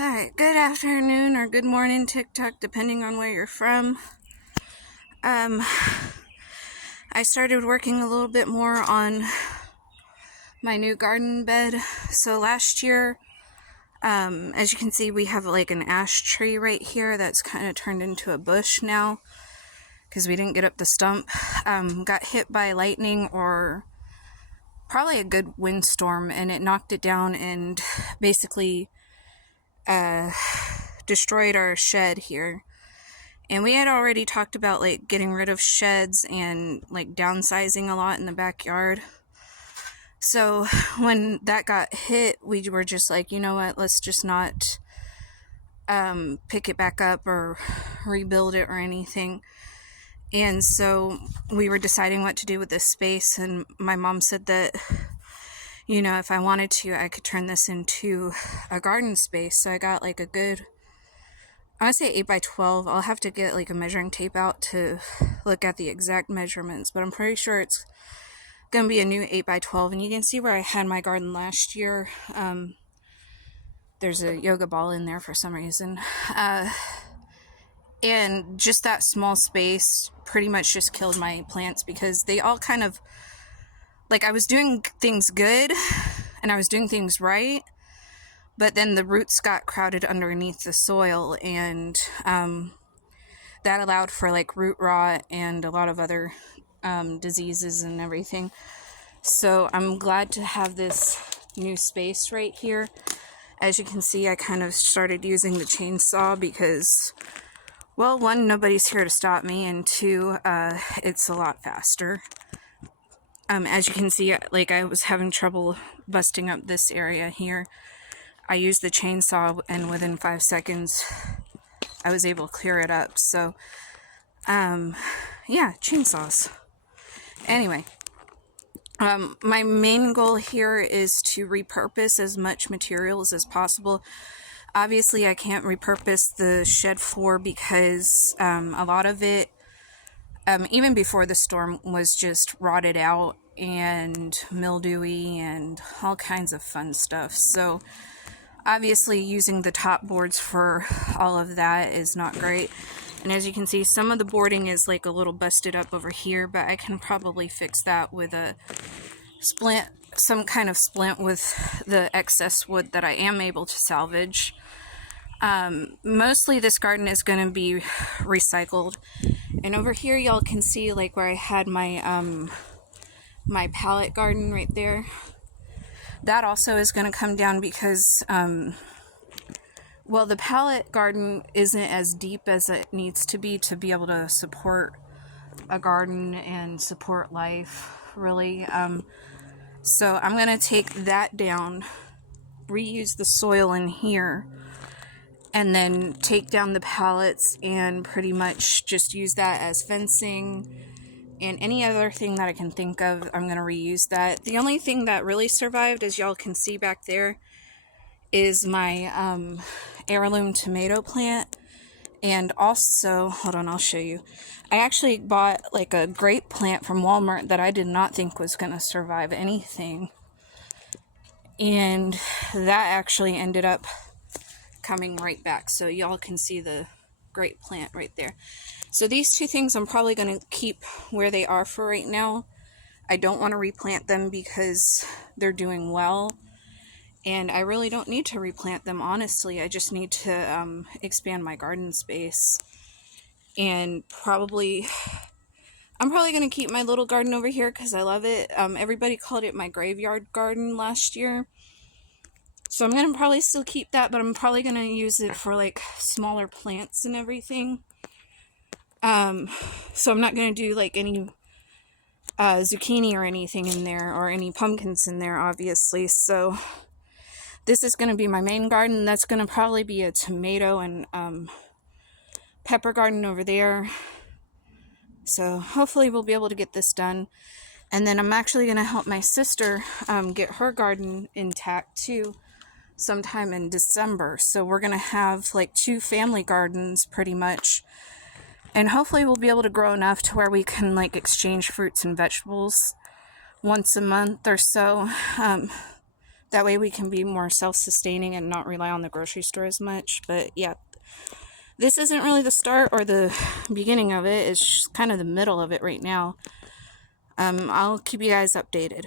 Alright, good afternoon or good morning, TikTok, depending on where you're from. I started working a little bit more on my new garden bed. So last year, as you can see, we have like an ash tree right here that's kind of turned into a bush now because we didn't get up the stump. Got hit by lightning or probably a good windstorm, and it knocked it down and basically destroyed our shed here. And we had already talked about like getting rid of sheds and like downsizing a lot in the backyard. So when that got hit, we were just like, you know what, let's just not pick it back up or rebuild it or anything. And so we were deciding what to do with this space, and my mom said that, you know, if I wanted to, I could turn this into a garden space. So I got like a good, I want to say 8 by 12. I'll have to get like a measuring tape out to look at the exact measurements, but I'm pretty sure it's going to be a new 8 by 12. And you can see where I had my garden last year. There's a yoga ball in there for some reason. And just that small space pretty much just killed my plants because they all kind of, like, I was doing things good and I was doing things right, but then the roots got crowded underneath the soil, and that allowed for like root rot and a lot of other diseases and everything. So I'm glad to have this new space right here. As you can see, I kind of started using the chainsaw because, well, one, nobody's here to stop me, and two, it's a lot faster. As you can see, like, I was having trouble busting up this area here. I used the chainsaw, and within 5 seconds, I was able to clear it up. So, yeah, chainsaws. Anyway, my main goal here is to repurpose as much materials as possible. Obviously, I can't repurpose the shed floor because a lot of it, even before the storm, was just rotted out and mildewy and all kinds of fun stuff. So obviously using the top boards for all of that is not great. And as you can see, some of the boarding is like a little busted up over here, but I can probably fix that with a splint, some kind of splint with the excess wood that I am able to salvage. Mostly this garden is going to be recycled. And over here y'all can see like where I had my my pallet garden right there. That also is going to come down because well, the pallet garden isn't as deep as it needs to be able to support a garden and support life, really. So I'm going to take that down, reuse the soil in here, and then take down the pallets and pretty much just use that as fencing and any other thing that I can think of. I'm going to reuse that. The only thing that really survived, as y'all can see back there, is my heirloom tomato plant. And also, hold on, I'll show you. I actually bought like a grape plant from Walmart that I did not think was going to survive anything. And that actually ended up coming right back. So y'all can see the grape plant right there. So these two things I'm probably going to keep where they are for right now. I don't want to replant them because they're doing well. And I really don't need to replant them, honestly. I just need to expand my garden space. And I'm probably going to keep my little garden over here because I love it. Everybody called it my graveyard garden last year. So I'm going to probably still keep that, but I'm probably going to use it for like smaller plants and everything. So I'm not going to do like any zucchini or anything in there, or any pumpkins in there, obviously. So this is going to be my main garden. That's going to probably be a tomato and pepper garden over there. So hopefully we'll be able to get this done. And then I'm actually going to help my sister get her garden intact too sometime in December. So we're going to have like 2 family gardens pretty much. And hopefully we'll be able to grow enough to where we can like exchange fruits and vegetables once a month or so. That way we can be more self-sustaining and not rely on the grocery store as much. But yeah, this isn't really the start or the beginning of it. It's just kind of the middle of it right now. I'll keep you guys updated.